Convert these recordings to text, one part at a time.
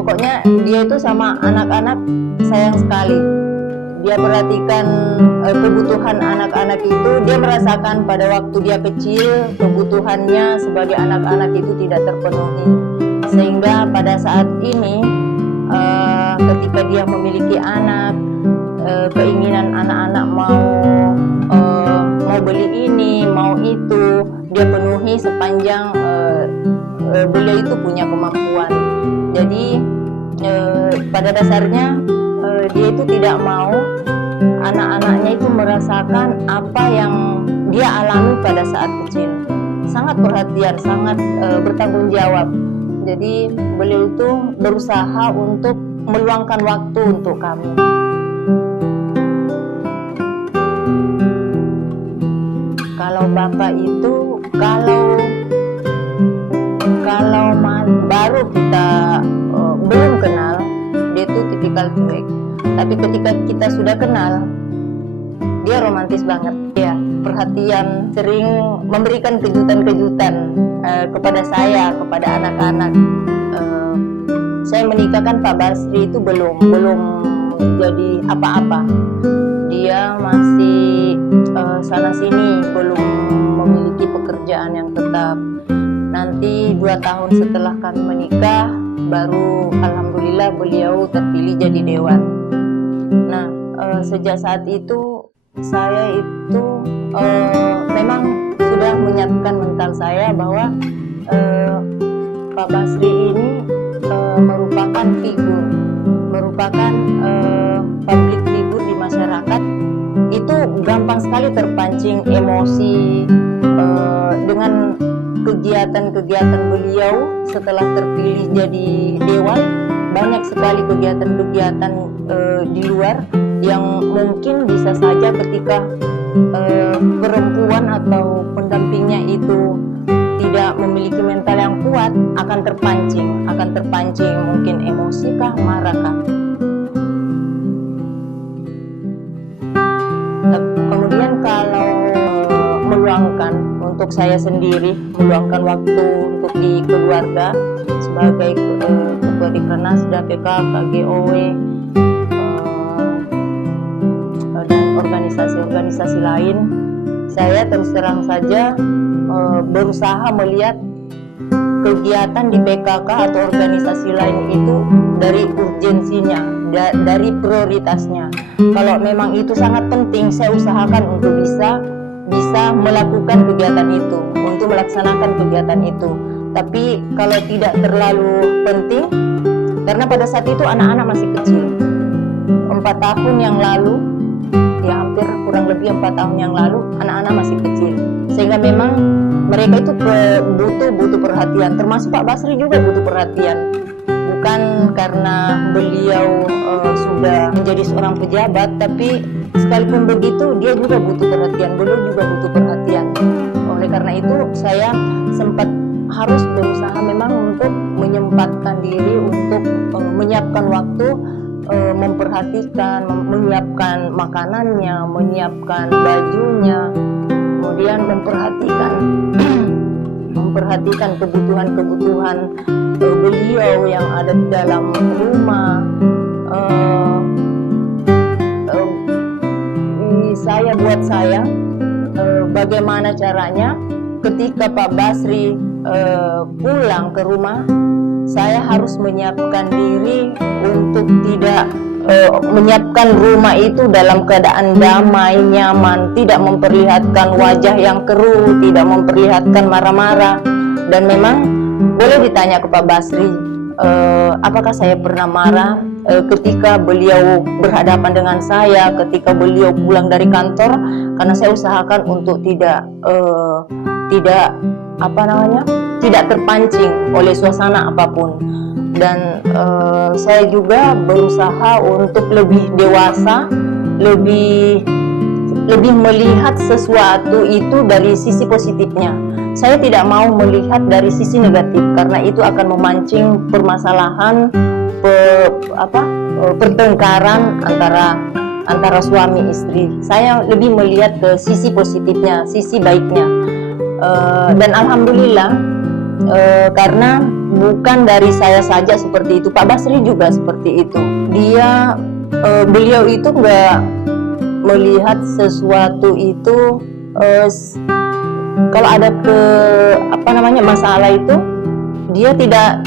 pokoknya dia itu sama anak-anak sayang sekali. Dia perhatikan kebutuhan anak-anak itu. Dia merasakan pada waktu dia kecil kebutuhannya sebagai anak-anak itu tidak terpenuhi, sehingga pada saat ini ketika dia memiliki anak, keinginan anak-anak mau beli ini, mau itu, dia penuhi sepanjang beliau itu punya kemampuan. Jadi pada dasarnya dia itu tidak mau anak-anaknya itu merasakan apa yang dia alami pada saat kecil. Sangat perhatian, sangat bertanggung jawab. Jadi beliau itu berusaha untuk meluangkan waktu untuk kami. Kalau bapak itu, kalau baru kita belum kenal, dia itu tipikal cuek. Tapi ketika kita sudah kenal, dia romantis banget. Ya, perhatian, sering memberikan kejutan-kejutan kepada saya, kepada anak-anak. Saya menikahkan Pak Basri itu belum jadi apa-apa. Dia masih sana sini, belum memiliki pekerjaan yang tetap. Nanti 2 tahun setelah kami menikah, baru alhamdulillah beliau terpilih jadi dewan. Nah, sejak saat itu saya itu memang sudah menyatukan mental saya bahwa Pak Basri ini merupakan figur, merupakan public figure di masyarakat. Itu gampang sekali terpancing emosi dengan kegiatan-kegiatan beliau setelah terpilih jadi dewan. Banyak sekali kegiatan-kegiatan di luar yang mungkin bisa saja ketika perempuan atau pendampingnya itu tidak memiliki mental yang kuat, akan terpancing mungkin emosi kah, marah kah. Kemudian kalau meluangkan untuk saya sendiri, meluangkan waktu untuk di keluarga sebagai ketua Dikrenas, DAPK, KGOW, dan organisasi-organisasi lain, saya terus terang saja berusaha melihat kegiatan di PKK atau organisasi lain itu dari urgensinya, dari prioritasnya. Kalau memang itu sangat penting, saya usahakan untuk bisa melakukan kegiatan itu, untuk melaksanakan kegiatan itu. Tapi kalau tidak terlalu penting, karena pada saat itu anak-anak masih kecil, 4 tahun yang lalu, ya hampir kurang lebih 4 tahun yang lalu, anak-anak masih kecil, sehingga memang mereka itu butuh perhatian. Termasuk Pak Basri juga butuh perhatian, bukan karena beliau sudah menjadi seorang pejabat, tapi sekalipun begitu dia juga butuh perhatian, beliau juga butuh perhatian. Oleh karena itu saya sempat harus berusaha memang untuk menyempatkan diri untuk menyiapkan waktu, memperhatikan, menyiapkan makanannya, menyiapkan bajunya, kemudian memperhatikan kebutuhan-kebutuhan beliau yang ada di dalam rumah. Buat saya bagaimana caranya ketika Pak Basri pulang ke rumah, saya harus menyiapkan diri untuk tidak menyiapkan rumah itu dalam keadaan damai, nyaman, tidak memperlihatkan wajah yang keruh, tidak memperlihatkan marah-marah. Dan memang boleh ditanya ke Pak Basri, apakah saya pernah marah ketika beliau berhadapan dengan saya, ketika beliau pulang dari kantor, karena saya usahakan untuk tidak terpancing oleh suasana apapun. Dan saya juga berusaha untuk lebih dewasa, lebih melihat sesuatu itu dari sisi positifnya. Saya tidak mau melihat dari sisi negatif, karena itu akan memancing permasalahan, pertengkaran antara suami istri. Saya lebih melihat ke sisi positifnya, sisi baiknya. Dan alhamdulillah karena bukan dari saya saja seperti itu, Pak Basri juga seperti itu. Beliau itu nggak melihat sesuatu itu kalau ada masalah itu, dia tidak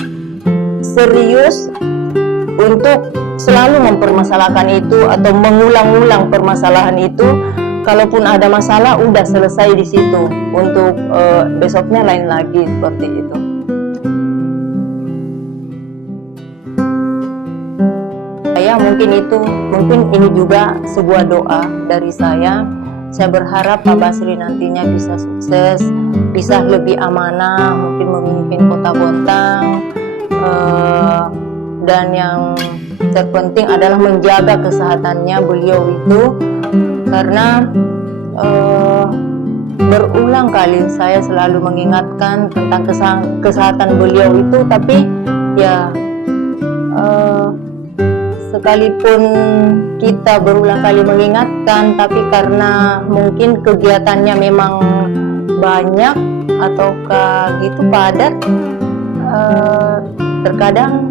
serius untuk selalu mempermasalahkan itu atau mengulang-ulang permasalahan itu. Kalaupun ada masalah, udah selesai di situ. Untuk besoknya lain lagi, seperti itu. Mungkin ini juga sebuah doa dari saya. Saya berharap Pak Basri nantinya bisa sukses, bisa lebih amanah, mungkin memimpin Kota Bontang, dan yang terpenting adalah menjaga kesehatannya beliau itu, karena berulang kali saya selalu mengingatkan tentang kesehatan beliau itu, tapi ya sekalipun kita berulang kali mengingatkan, tapi karena mungkin kegiatannya memang banyak ataukah gitu padat, terkadang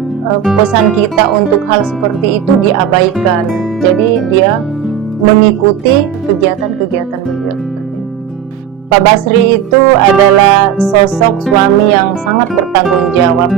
pesan kita untuk hal seperti itu diabaikan. Jadi dia mengikuti kegiatan-kegiatan beliau. Pak Basri itu adalah sosok suami yang sangat bertanggung jawab.